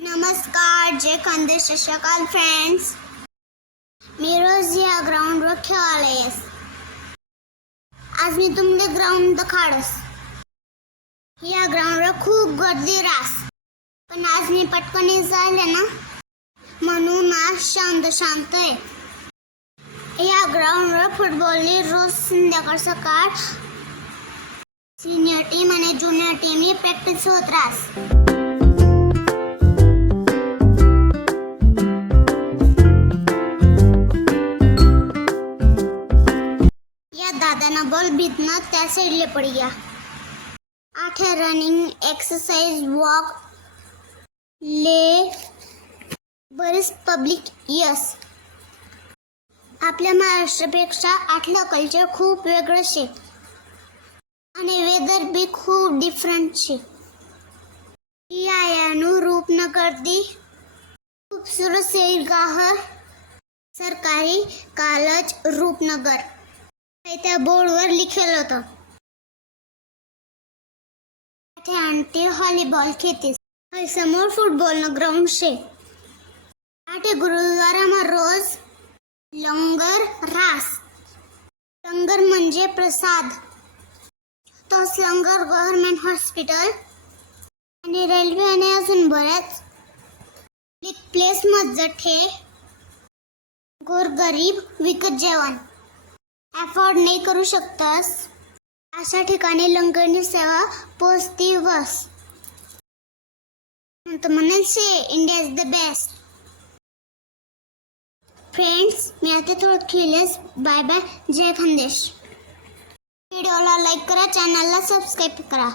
नमस्कार, जय खानदेश. सकाळ फ्रेंड्स. मी रोज या ग्राउंडवर खेळायला येस. आज मी तुमले ग्राउंड दाखवस. या ग्राउंडवर खूप गर्दी रास, पण आज मी पटकन झाले ना, म्हणून आज शांत आहे. या ग्राउंडवर फुटबॉलने रोज संध्याकाळ सकाळ सिनियर टीम आणि ज्युनियर टीम ही प्रॅक्टिस होत रास. दादाना बॉल बीतना त्या साइडले पड़ गया. 8 रनिंग एक्सरसाइज वॉक ले बरेच पब्लिक यस. आपल्या महाराष्ट्रापेक्षा आठला कल्चर खूप वेगळं शे आणि वेदर बी खूप डिफरंट शे. यानु रूपनगर दी खूबसूरत सैरगाह सरकारी कॉलेज रूपनगर त्या बोर्डवर लिखेल होतं. आंटी व्हॉलीबॉल खेळतेस. समोर फुटबॉल न ग्राउंड शे. आठे गुरुद्वाराમાં रोज लंगर रास. लंगर म्हणजे प्रसाद. तोच लंगर गव्हर्नमेंट हॉस्पिटल आणि रेल्वे आणि अजून बऱ्याच प्लेस मध्ये ठे गोरगरीब विकत जेवण अफोर्ड नाही करू शकतास अशा ठिकाणी लंगरनी सेवा पोचती बस. म्हणून say India is the best. Friends, मी आता थोडं खेळलेस. Bye bye. जय खानदेश. व्हिडिओला लाईक करा, चॅनलला सबस्क्राईब करा.